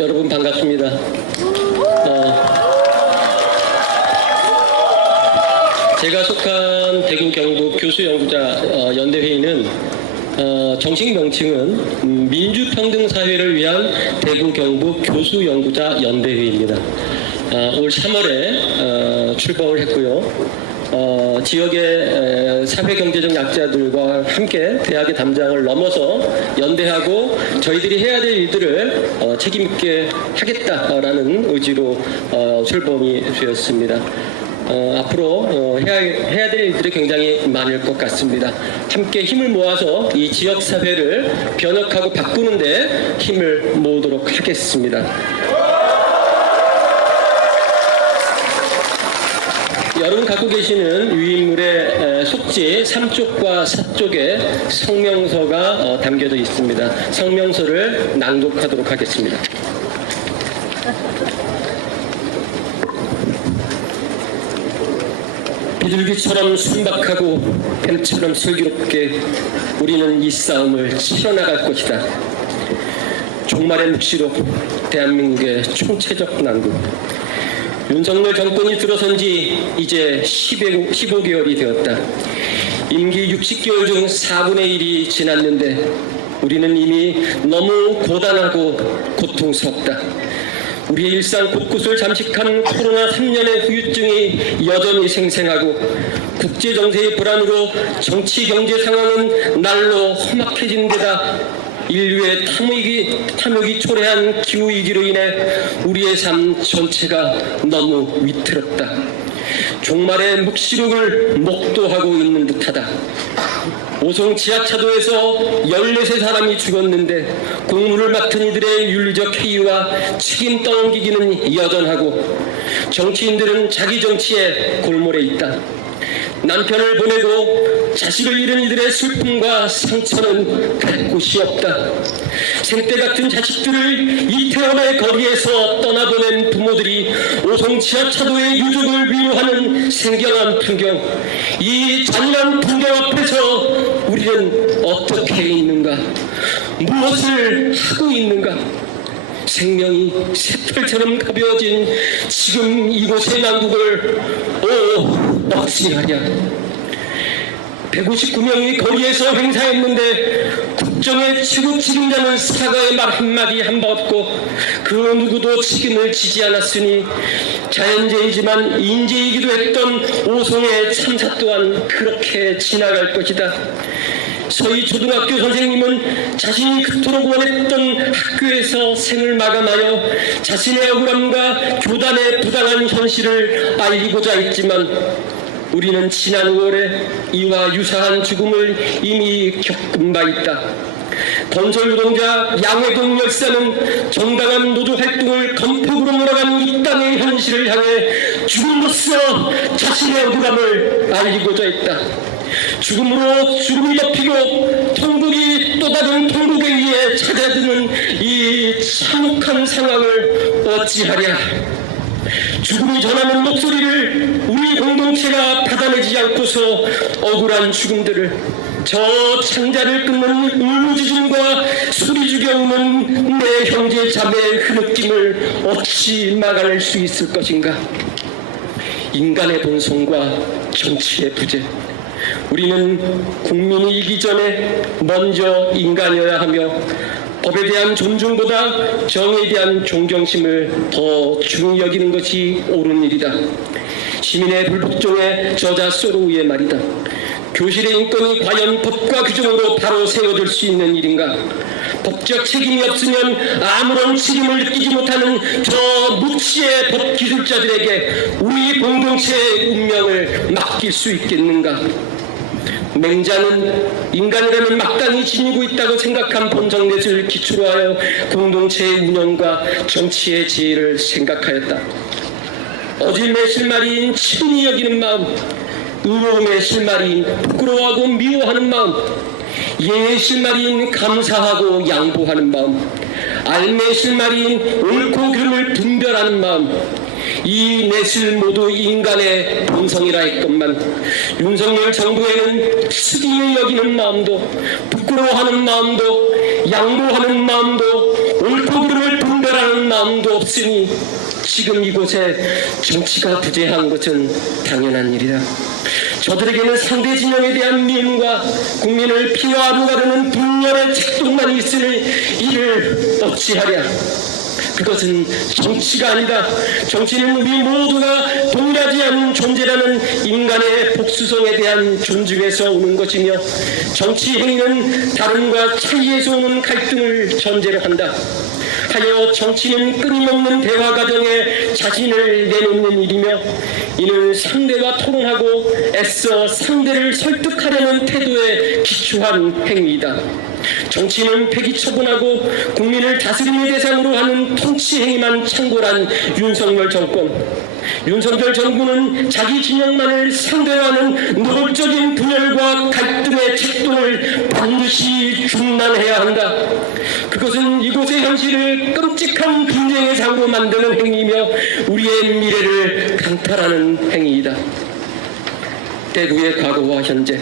여러분 반갑습니다. 어, 제가 속한 대구 경북 교수 연구자 어, 연대회의는 어, 정식 명칭은 음, 민주평등사회를 위한 대구 경북 교수 연구자 연대회의입니다. 어, 올 3월에 어, 출범을 했고요. 어, 지역의 에, 사회경제적 약자들과 함께 대학의 담장을 넘어서 연대하고 저희들이 해야 될 일들을 어, 책임있게 하겠다라는 의지로 어, 출범이 되었습니다. 어, 앞으로 어, 해야, 해야 될 일들이 굉장히 많을 것 같습니다. 함께 힘을 모아서 이 지역 사회를 변혁하고 바꾸는데 힘을 모으도록 하겠습니다. 여러분 갖고 계시는 유인물의 에, 속지 3쪽과 4쪽에 성명서가 어, 담겨져 있습니다. 성명서를 낭독하도록 하겠습니다. 비둘기처럼 순박하고 뱀처럼 슬기롭게 우리는 이 싸움을 치러나갈 것이다. 종말의 묵시로 대한민국의 총체적 난국. 윤석열 정권이 들어선 지 이제 15, 15개월이 되었다. 임기 60개월 중 4분의 1이 지났는데 우리는 이미 너무 고단하고 고통스럽다. 우리의 일상 곳곳을 잠식한 코로나 3년의 후유증이 여전히 생생하고 국제 정세의 불안으로 정치 경제 상황은 날로 험악해지는 데다 인류의 탐욕이, 탐욕이 초래한 기후위기로 인해 우리의 삶 전체가 너무 위태롭다. 종말의 묵시록을 목도하고 있는 듯하다. 오송 지하차도에서 14세 사람이 죽었는데 공무를 맡은 이들의 윤리적 해이와 책임 떠넘기기는 여전하고 정치인들은 자기 정치에 골몰해 있다. 남편을 보내고 자식을 잃은 이들의 슬픔과 상처는 갈 곳이 없다. 생때 같은 자식들을 이태원의 거리에서 떠나보낸 부모들이 오송 지하차도의 유족을 위로하는 생경한 풍경. 이 잔인한 풍경 앞에서 우리는 어떻게 있는가? 무엇을 하고 있는가? 생명이 새털처럼 가벼워진 지금 이곳의 난국을 오 어찌하랴 159명이 거리에서 행사했는데 국정의 최고 책임자는 사과의 말 한마디 한 바 없고 그 누구도 책임을 지지 않았으니 자연재해이지만 인재이기도 했던 오송의 참사 또한 그렇게 지나갈 것이다. 서희 초등학교 선생님은 자신이 그토록 원했던 학교에서 생을 마감하여 자신의 억울함과 교단의 부당한 현실을 알리고자 했지만 우리는 지난 5월에 이와 유사한 죽음을 이미 겪은 바 있다. 건설 노동자 양해동 열사는 정당한 노조 활동을 건폭으로 몰아간 이 땅의 현실을 향해 죽음으로써 자신의 억울함을 알리고자 했다. 죽음으로 죽음을 덮이고 통곡이 또 다른 통곡에 의해 찾아드는 이 참혹한 상황을 어찌하랴. 죽음이 전하는 목소리를 우리 공동체가 받아내지 않고서 억울한 죽음들을 저 창자를 끊는 의무지중과 소리 죽여오는 내 형제 자매의 흐느낌을 어찌 막아낼 수 있을 것인가 인간의 본성과 정치의 부재 우리는 국민이 이기 전에 먼저 인간이어야 하며 법에 대한 존중보다 정에 대한 존경심을 더 중히 여기는 것이 옳은 일이다. 시민의 불복종의 저자 소로우의 말이다. 교실의 인권이 과연 법과 규정으로 바로 세워질 수 있는 일인가? 법적 책임이 없으면 아무런 책임을 느끼지 못하는 저 무치의 법 기술자들에게 우리 공동체의 운명을 맡길 수 있겠는가? 맹자는 인간이라면 마땅히 지니고 있다고 생각한 본정넷을 기초로 하여 공동체의 운영과 정치의 지혜를 생각하였다. 어질의 실마리인 친히 여기는 마음, 의로움의 실마리인 부끄러워하고 미워하는 마음, 예의 실마리인 감사하고 양보하는 마음, 알매의 실마리인 옳고 그름을 분별하는 마음, 이 넷을 모두 인간의 본성이라 했건만 윤석열 정부에는 스기에 여기는 마음도 부끄러워하는 마음도 양보하는 마음도 옳고 그름을 분별하는 마음도 없으니 지금 이곳에 정치가 부재한 것은 당연한 일이다. 저들에게는 상대 진영에 대한 미움과 국민을 피와 가르는 분열의 책동만 있으니 이를 어찌하랴. 그것은 정치가 아니다. 정치는 우리 모두가 동일하지 않은 존재라는 인간의 복수성에 대한 존중에서 오는 것이며 정치 행위는 다른과 차이에서 오는 갈등을 전제로 한다. 하여 정치는 끊임없는 대화 과정에 자신을 내놓는 일이며 이는 상대와 토론하고 애써 상대를 설득하려는 태도에 기초한 행위이다. 정치는 폐기 처분하고 국민을 다스림의 대상으로 하는 통치 행위만 창궐한 윤석열 정권. 윤석열 정부는 자기 진영만을 상대하는 노골적인 분열과 갈등의 책동을 반드시 중단해야 한다. 그것은 이곳의 현실을 끔찍한 분쟁의 장으로 만드는 행위이며 우리의 미래를 강탈하는 행위이다. 대구의 과거와 현재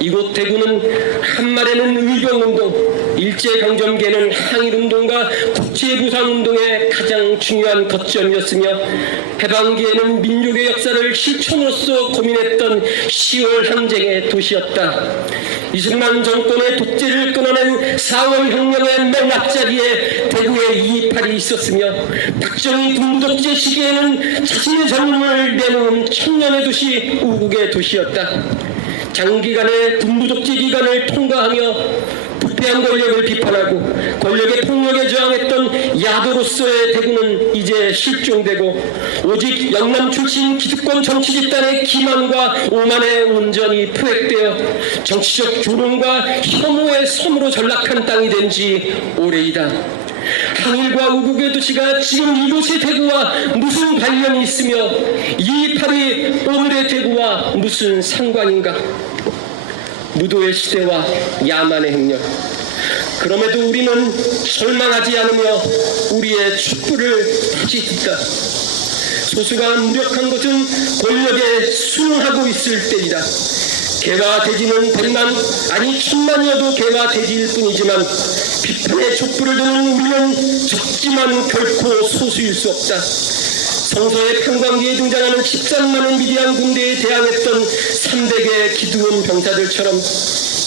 이곳 대구는 한말에는 의병운동, 일제강점기에는 항일운동과 국제부상운동의 가장 중요한 거점이었으며 해방기에는 민족의 역사를 실천으로서 고민했던 10월 항쟁의 도시였다. 이승만 정권의 독재를 끊어낸 4월 혁명의 맨 앞자리에 대구에 이이팔이 있었으며 박정희 군독재 시기에는 자신의 젊음을 내놓은 청년의 도시 우국의 도시였다. 장기간의 군부독재 기간을 통과하며 부패한 권력을 비판하고 권력의 폭력에 저항했던 야도로서의 대구는 이제 실종되고 오직 영남 출신 기득권 정치 집단의 기만과 오만에 온전히 포획되어 정치적 조롱과 혐오의 섬으로 전락한 땅이 된 지 오래이다. 항일과 우국의 도시가 지금 이곳의 대구와 무슨 관련이 있으며 이 팔이 오늘의 대구와 무슨 상관인가? 무도의 시대와 야만의 행력. 그럼에도 우리는 절망하지 않으며 우리의 촛불을 다시 든다. 소수가 무력한 것은 권력에 순응하고 있을 때이다. 개화돼지는 백만 아니 천만이어도 개화돼지일 뿐이지만 비판의 촛불을 드는 우리는 적지만 결코 소수일 수 없다. 성서의 평강기에 등장하는 13만원 미디안 군대에 대항했던 300의 기두원 병사들처럼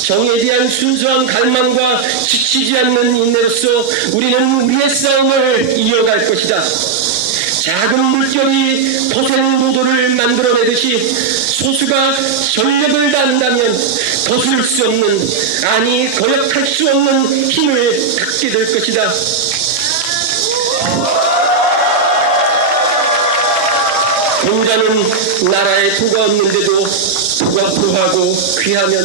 정에 대한 순수한 갈망과 지치지 않는 인내로서 우리는 우리의 싸움을 이어갈 것이다. 작은 물결이 노도를 만들어내듯이 소수가 전력을 다한다면 거슬 수 없는 아니 거역할 수 없는 힘을 갖게 될 것이다. 공자는 나라에 도가 없는데도 도가 부하고 귀하면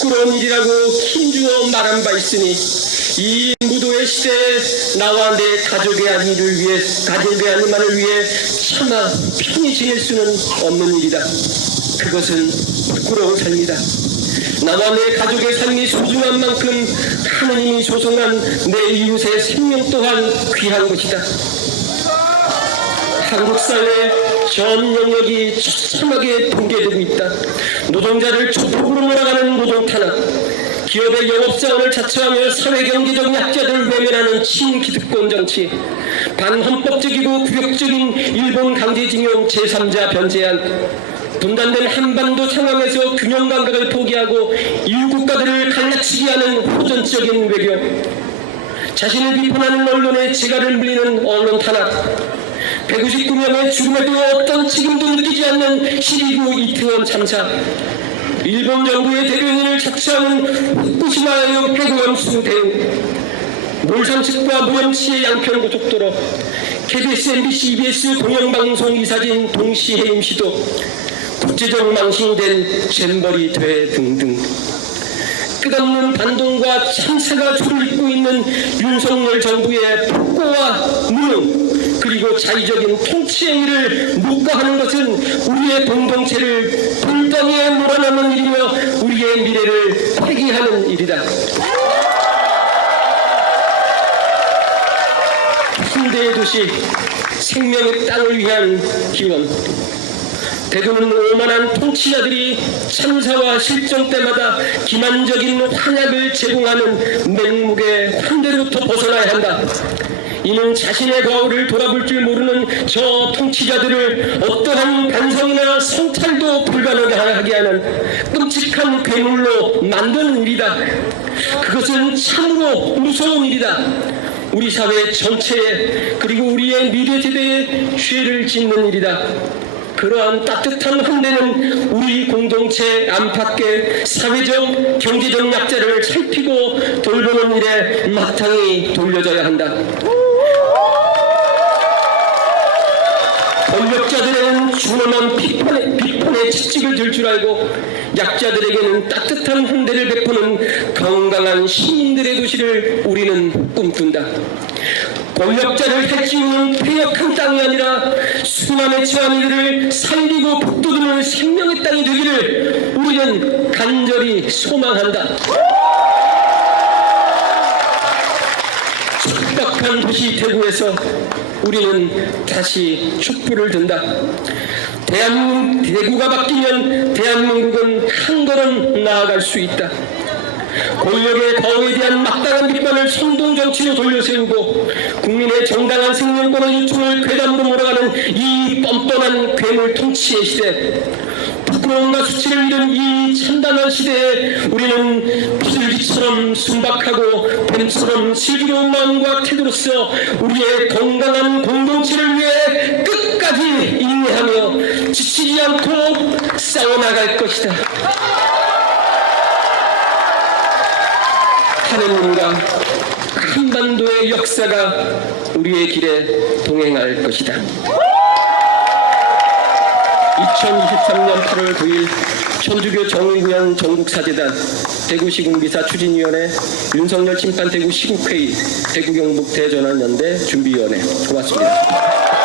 부끄러운 일이라고 힘주어 말한 바 있으니 이 무도의 시대에 나와 내 가족의 안위를 위해 가족의 안위만을 위해 차마 편히 지낼 수는 없는 일이다. 그것은 부끄러운 삶이다. 나와 내 가족의 삶이 소중한 만큼 하느님이 조성한 내 이웃의 생명 또한 귀한 것이다. 한국 사회 전 영역이 처참하게 붕괴되고 있다. 노동자를 조폭으로 몰아가는 노동 탄압, 기업의 영업사원을 자처하며 사회경제적 약자들을 외면하는 친기득권 정치, 반헌법적이고 굴욕적인 일본 강제징용 제3자 변제안, 분단된 한반도 상황에서 균형 감각을 포기하고 일국가들을 갈라치기 하는 호전적인 외교, 자신을 비판하는 언론의 지가를 물리는 언론 탄압, 159명의 죽음에도 어떤 책임도 느끼지 않는 12구 이태원 참사 일본 정부의 대변인을 착취하는 후쿠시마의 해고염수 대응 몰상측과 무염치의 양평 고속도로 KBS, MBC, EBS 공영방송 이사진 동시 해임 시도 국제적 망신이 된 잼버리 대회 등등. 끝없는 반동과 참사가 줄을 잇고 있는 윤석열 정부의 폭고와 무능 그리고 자의적인 통치 행위를 묵과하는 것은 우리의 공동체를 불덩이에 몰아넣는 일이며 우리의 미래를 폐기하는 일이다. 현대의 도시 생명의 땅을 위한 기원 대구는 오만한 통치자들이 참사와 실정 때마다 기만적인 환약을 제공하는 맹목의 환대로부터 벗어나야 한다. 이는 자신의 과거를 돌아볼 줄 모르는 저 통치자들을 어떠한 반성이나 성찰도 불가능하게 하는 끔찍한 괴물로 만드는 일이다. 그것은 참으로 무서운 일이다. 우리 사회 전체에 그리고 우리의 미래 세대에 죄를 짓는 일이다. 그러한 따뜻한 환대는 우리 공동체 안팎의 사회적, 경제적 약자를 살피고 돌보는 일에 마땅히 돌려져야 한다. 권력자들에게는 준엄한 비판의, 비판의 채찍을 들 줄 알고 약자들에게는 따뜻한 환대를 베푸는 건강한 시민들의 도시를 우리는 꿈꾼다. 권력자를 해치우는 폐역한 땅이 아니라 수많은 지방이들을 살리고 북돋우는 생명의 땅이 되기를 우리는 간절히 소망한다. 척박한 도시 대구에서 우리는 다시 촛불을 든다. 대한민국 대구가 바뀌면 대한민국은 한 걸음 나아갈 수 있다. 권력의 과오에 대한 막다른 비판을 선동 정치로 돌려세우고 국민의 정당한 생명권의 요청을 괴담으로 몰아가는 이 뻔뻔한 괴물 통치의 시대 부끄러움과 수치를 잃은 이 참담한 시대에 우리는 비둘기처럼 순박하고 뱀처럼 슬기로운 마음과 태도로서 우리의 건강한 공동체를 위해 끝까지 인내하며 지치지 않고 싸워나갈 것이다. 하느님과 한반도의 역사가 우리의 길에 동행할 것이다. 2023년 8월 9일 천주교 정의구현 전국사재단 대구시군비사 추진위원회 윤석열 침판 대구 시국회의 대구경북 대전환연대 준비위원회 고맙습니다.